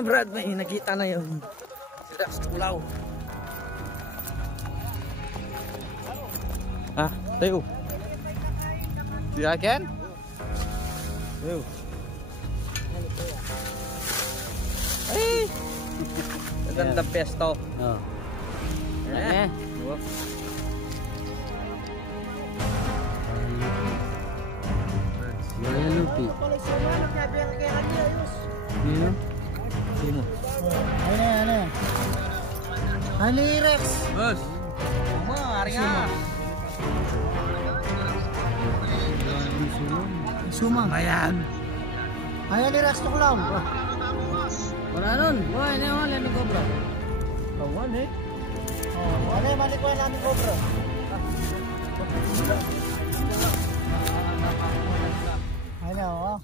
Oh, Brad, may nakita na yung Rex Tuklaw. Ah, tayo. Di akin? Tayo. Ay! Maganda pesto. Oh. Eh. Wala lupi. Sino? Sino? Ano? Honey Rex. Bos. Ari nga. Sumang. Ayan. Honey Rex Tuklaw. Wala nun. Wala na wala ni Cobra. Bawan eh. Oh, ano yung malikuan namin Cobra? Ano, oh.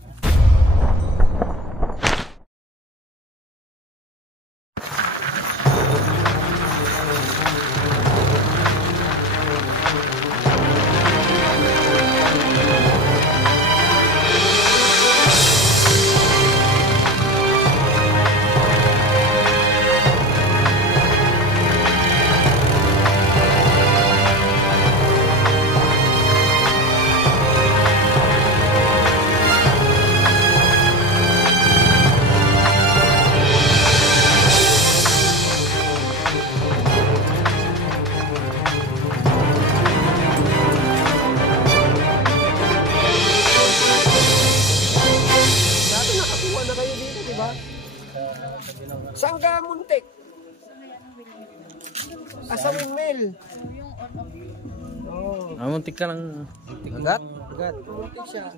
Saan ka muntik? Asa windmill? Oh. Muntik ka ng agat? Agat. Muntik siya.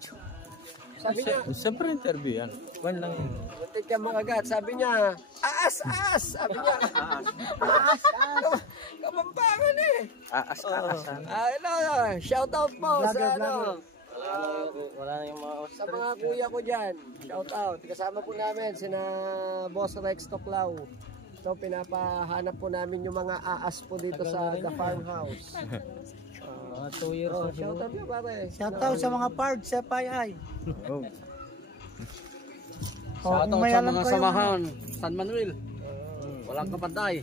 Sabi niya, siyempre interview yan. Kuwan lang yun. muntik ka makagat. Sabi niya, aas! Sabi niya, aas! Kamampangan eh. Aas. Ano, shout out po sa ano. Wala na yung mga Sa mga kuya ko dyan, shout out. Kasama po namin sina Boss Rex Tuklaw. So pinapahanap po namin yung mga aas po dito sa The Farmhouse. 2 years na Shout out nyo pare. Shout out sa mga parts sa Payay. Oh. Shout out sa mga samahan, San Manuel. Walang kapantay.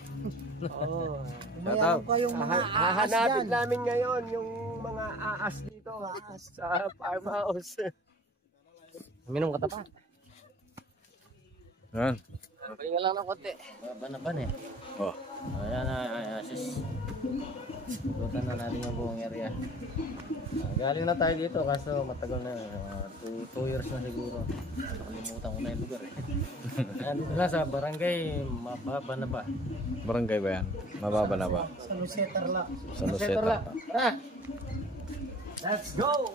Oh. May alam kayong mga aas Hahanapin yan. namin ngayon yung mga aas dito sa farmhouse. Minum ka pa. Yan. Pahinga lang ng konti. Banaban eh. Oh. Ayan na, sis. Lutan na natin yung buong area. Galing na tayo dito kaso matagal na. 2 years na siguro. Nakalimutan ko na yung lugar eh. Dito na sa barangay, mababa na ba? Barangay ba yan? Mababa na ba? Sa Lucetarla. Sa Luceta. Tara! Let's go!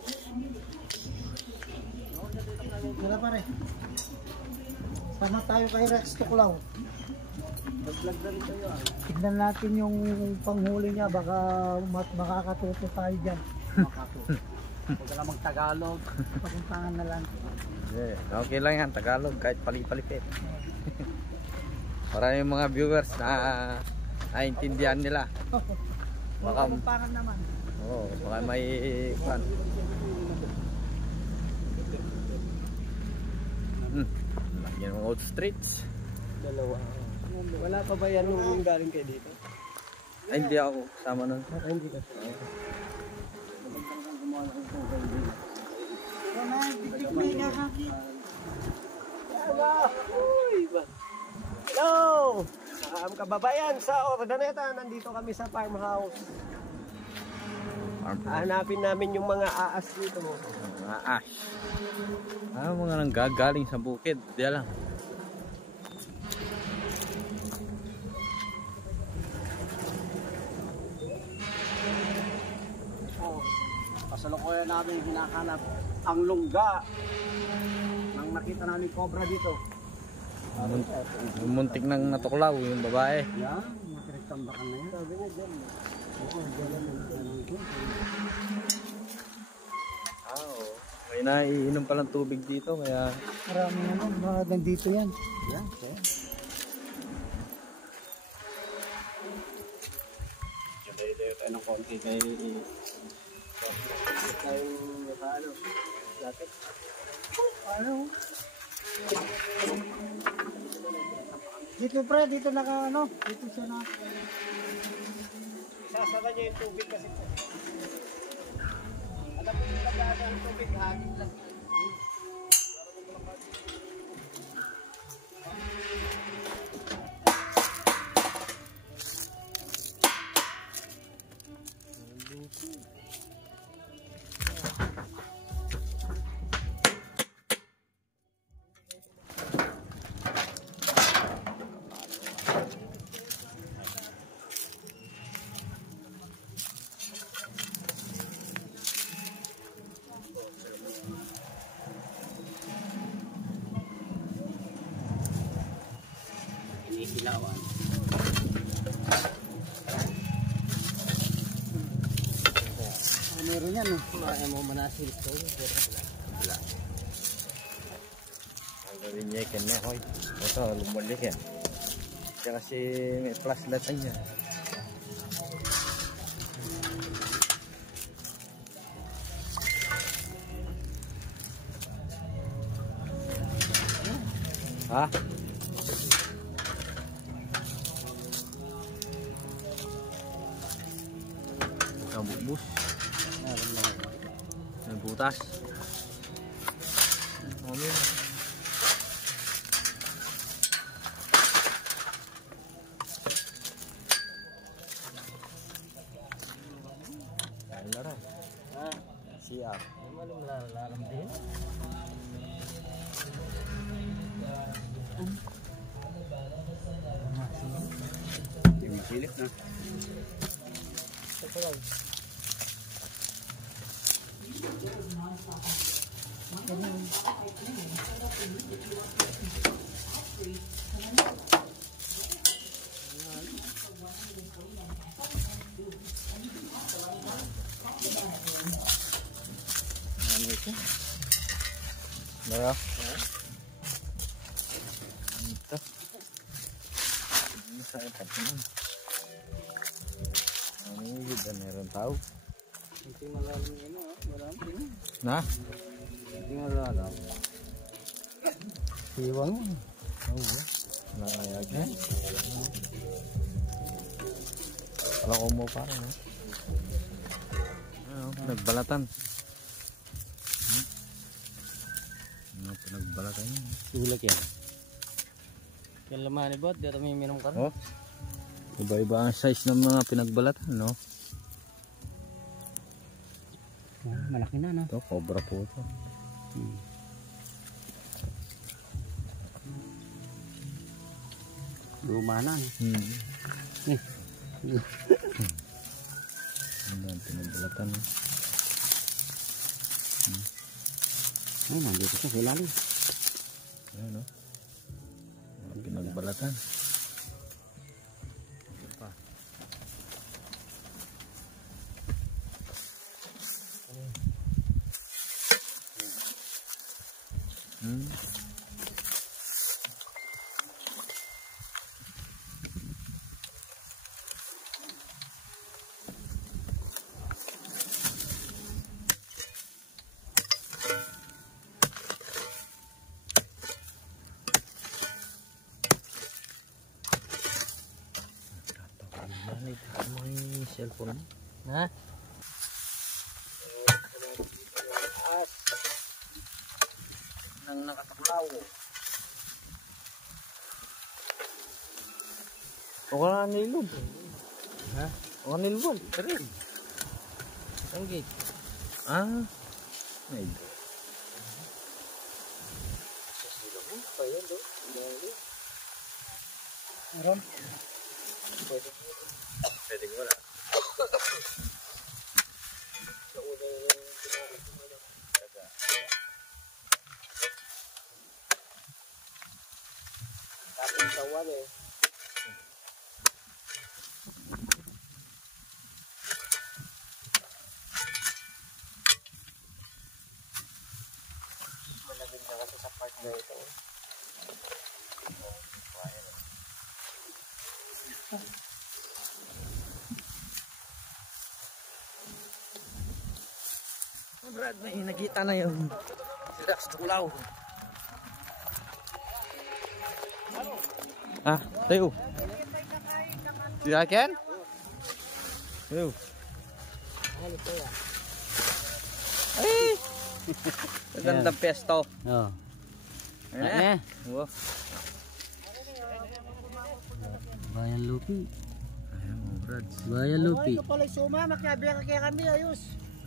Wala pare. Sama tayo kay Rex Tuklaw. Tignan natin yung panghuli niya. Baka makakatuto tayo dyan. Huwag ka lang mag-Tagalog. Pakuntangan na lang. Yeah, okay lang yan, Tagalog, kahit palipalipit. Para yung mga viewers na naintindihan nila. Baka Pakuntangan naman. baka may fan. Yan ang old streets. Dalawa. Wala pa ba yan nung galing kayo dito? Ay, hindi ako kasama nun. Hindi ka. Hello! Kababayan sa Ordaneta, nandito kami sa farmhouse. Hanapin namin yung mga aas dito. Mga ash. Mga nanggagaling sa bukid. Diyan lang. Kasalukuyan namin hinahanap ang lungga nang nakita namin cobra dito. Muntik nang natuklaw yung babae. Yan, makinig-tambakan na yan. Sabi niya dyan. Oo, dyan. May naiinom palang tubig dito kaya Marami naman. Mga nandito yan. Yan, yan. Dayo-dayo tayo ng konti kay tayong ano, lapit. Ano? Dito pre, dito naka ano, dito siya na. Sasaka niya yung tubig kasi po. Alam mo yung tagaan ng tubig, hangin lang. Inihilawan. Meron yan, no? Kaya mo manasil ito. Wala. Ang gawin niya ikan na hoy. Ito, lumalik yan. Siya kasi may flashlight niya. Ha? Bus. May butas. Amin. Ay, lara. Ah, CR. malam lalam din. Yung masilip na. Ano ito? Meron? Ito. Ano sa ito? Ano yun? Meron tao? Hindi malalim yun, malam din. Na? Hindi malalim. Iwang yun. Oo. Nakayag na. Wala ko mo parang. Ano, pinagbalatan. Ano, pinagbalatan yun. Tulak yan. Yung laman ni Bot, dito may minum ka rin. Oh. Iba-iba ang size ng mga pinagbalatan, no? Malaki na, no? Ito, cobra po ito. Luma na, Ano ang pinagbalatan, no? Ay, nandito siya sa ilalim. Ayan, no? Mga pinagbalatan. Ito pa. May cellphone mo? Ha? Nang nakataklaw. O ka na nilog. Ha? O ka nilog. Kering. Tanggit. Ah. May Meron. pwede ko wala. Tapos sawan eh. Malagin na kasi sa part na ito. Brad, may nakita na yung sila sa tulaw. Ah, tayo. Silakan. Tayo. Ay! Magandang pesto. Oo. Eh. Wow. Bayan Lupi. Ayun, Brad. Bayan Lupi. Ito pala suma, makiabiyan kaya kami, ayos.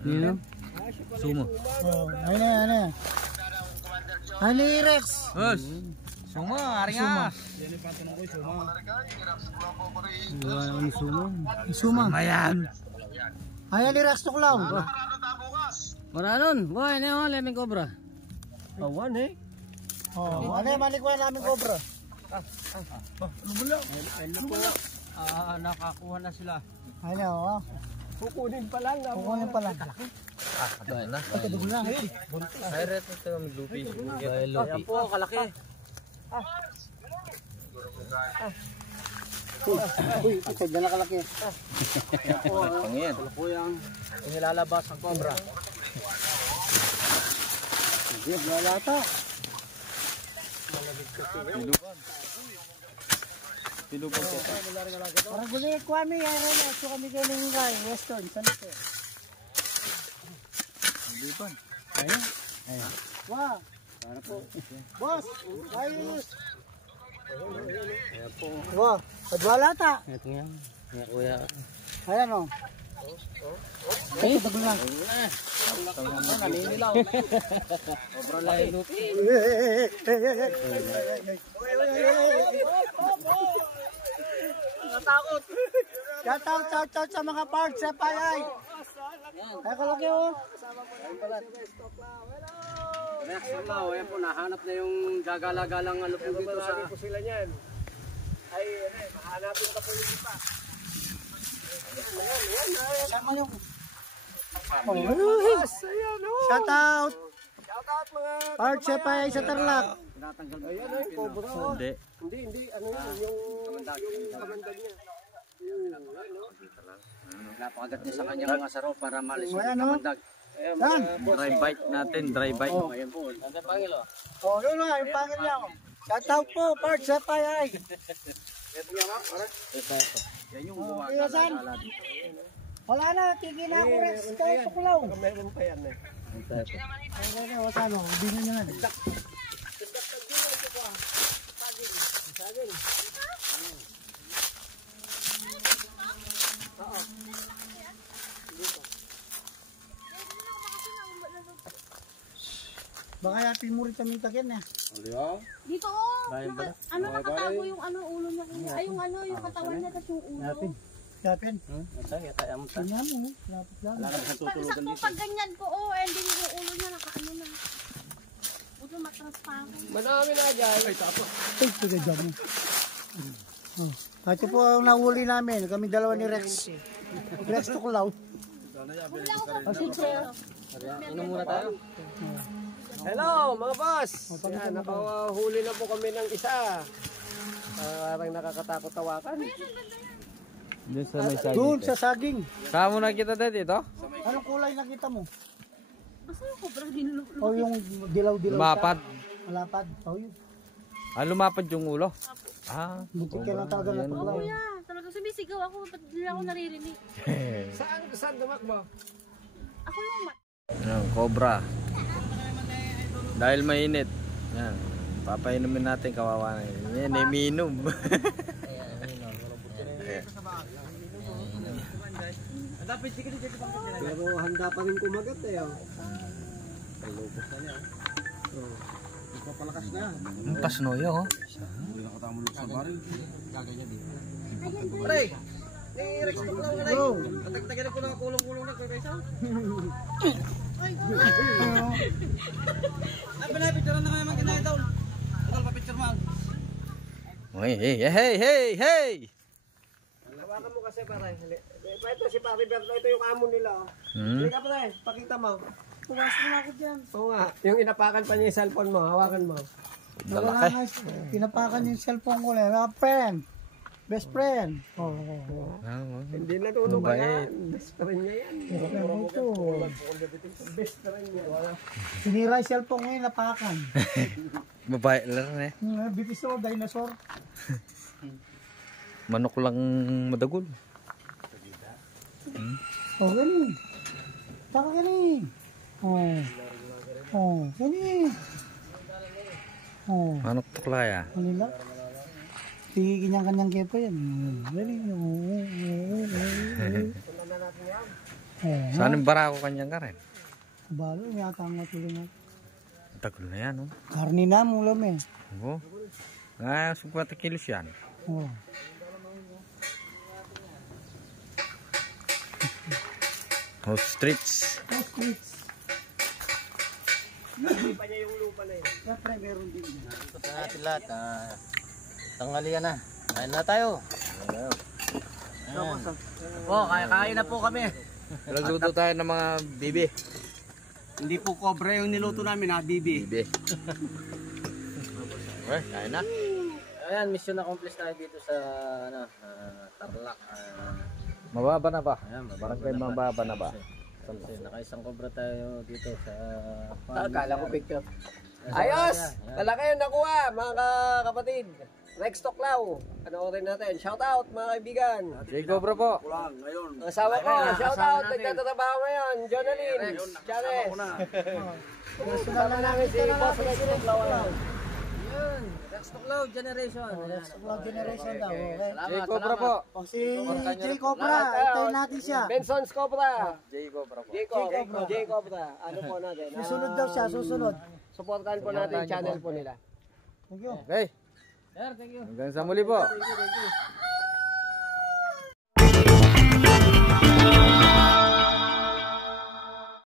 Nino? Sumo. Oh, ano. Ano Rex? Bos. Sumo, ari nga. Ano sumang? Sumang. Ayan. Ayan ni Rex Tuklaw. Maranon, boy, ano yung lemon cobra? Awan eh. Oh, ano yung manikwa namin cobra? Nakakuha na sila. Ano, oh. Kukunin pa lang. Kukunin pala. Ayan na. Pagkadugo na, eh. Ay, red ito yung lupi. Ayan po, kalaki. Uy, ito, dyan nakalaki. Pangyan. Ito po yung nilalabas ang cobra. Sige, lalata. Pilupan ko. Parang guli kami, ano na, so kami galing kay Western, saan ito? Pilupan. Ayun. Wow. Para po. Boss, ayos. Ayan po. Wow, padwalata. Ito nga. Nga kuya. Ayan o. Ay, tagal na. Naninilaw. Cobra lahi lupi. Natakot. Shout out sa mga parts sa payay. Ay, kalaki o. Rex Tuklaw, ayan po, nahanap na yung gagala-galang ano po dito sa... Marami po sila niyan. Ay, mahanapin ka po yung pa. Sama yung... Shout out. Shout out mga... Parts sa payay sa Tarlac. Ayan o, yung cobra. Hindi. Hindi, ano yun, yung kamandag niya. Napakagat niya sa kanyang mga saro para malis yung Ayan o. kamandag. Yan. Dry bite natin, dry bite. Ayan po. Ang pangilo. O, yun na, yung pangil niya. Shout out po, parts sa payay. Yan yung buwag. Kuya San. Wala na, tigil na ako Rex. Kaya Tuklaw. Meron pa yan eh. Wala na, wala na. Hindi na yan. Baka yatin mo rin kami tagyan eh. Dito oh. Ano nakatago yung ano ulo niya kaya. Ay yung ano yung katawan niya tapos yung ulo. Yapin. Masaya tayo mo. Tingnan mo. Lapit lang. Pag pag ganyan ko oh ending yung ulo niya nakaano na. Buto matras pa ako. Madami na dyan. Ay, tiga dyan mo. Oh. Ito po ang nahuli namin. Kami dalawa ni Rex. Rex Tuklaw. Wala ako pa. Inom muna tayo. Hello mga boss! Yan, nakahuli na po kami ng isa. Parang nakakatakot tawakan. Doon sa may saging. Doon sa saging. Saan mo nakita dito? Anong kulay nakita mo? Basta yung cobra din. O yung dilaw-dilaw Lumapad. Malapad. O yun. Ah, lumapad yung ulo. Ah. Buti ka lang talaga na Tuklaw. Kuya, talaga sumisigaw ako. Ba't hindi ako naririnig? Saan dumakbo? Ako lang Yan, cobra. Dahil mainit. Yan. Papainumin natin kawawa na yun. Yan, minum. Pero handa pa rin kumagat eh. Ang pasnoyo, oh. Pre! Ni Rex Tuklaw ka na yun. Tagtagan ko na kulong-kulong na kay Isa. Hey, hey, hey, hey, hey! Hawakan mo kasi pare. Ito si Pare Berto, ito yung amo nila. Hindi ka pare, pakita mo. Tuwas na ako dyan. Oo nga, yung inapakan pa niya yung cellphone mo, hawakan mo. Lalaki. Pinapakan yung cellphone ko na. Friend. Best friend. Oh. Hindi na tulog ka Mabait. yan. Best friend niya yan. Ito. Best friend niya. Sinira yung cellphone ngayon, napakan. Babae lang eh. Bitis ako, dinosaur. Manok lang madagol. Oh, gani. Taka gani. Oh. Oh, gani. Oh, Manok tuklaya. kanila. Tigigin niyang kanyang kepa yan. Gani. Saan yung barako kanyang ka rin? Balo, yata ang matuloy na. Tagal na yan, oh. Karni na mo ulam eh. Oo. 50 kilos yan. Oh. Ostrich. Siyempre, meron din. Ito na natin lahat. Tanghalian na. Kain na tayo. Ayan. Po, kain na po kami. Nagluto tayo ng mga bibi. Hindi po cobra yung niluto namin, ha, Bibi. Bibi. Okay, kain na. Ayan, mission accomplished tayo dito sa Tarlac. Mababa na ba? Ayan, Barangay mababa na ba? Kasi nakaisang cobra tayo dito sa Akala ko picture. Ayos! Malaki yung nakuha, mga kapatid. Next talk Lao. Panoorin natin. Shout out, mga kaibigan. Jay Cobra po. Ang asawa ko, shout out. Nagtatrabaho ngayon. Jonalyn, Chanes. Gusto na namin si Boss Next talk Lao. Yun, Next Talk Loud Generation. Vlog generation daw, okay? Jay Cobra po. O si Jay Cobra, itayin natin siya. Benson's Cobra. Jay Cobra po. Jay Cobra. Ano po natin? Susunod daw siya, susunod. Supportan po natin yung channel po nila. Thank you. Okay. Sir, thank you. Hanggang sa muli po.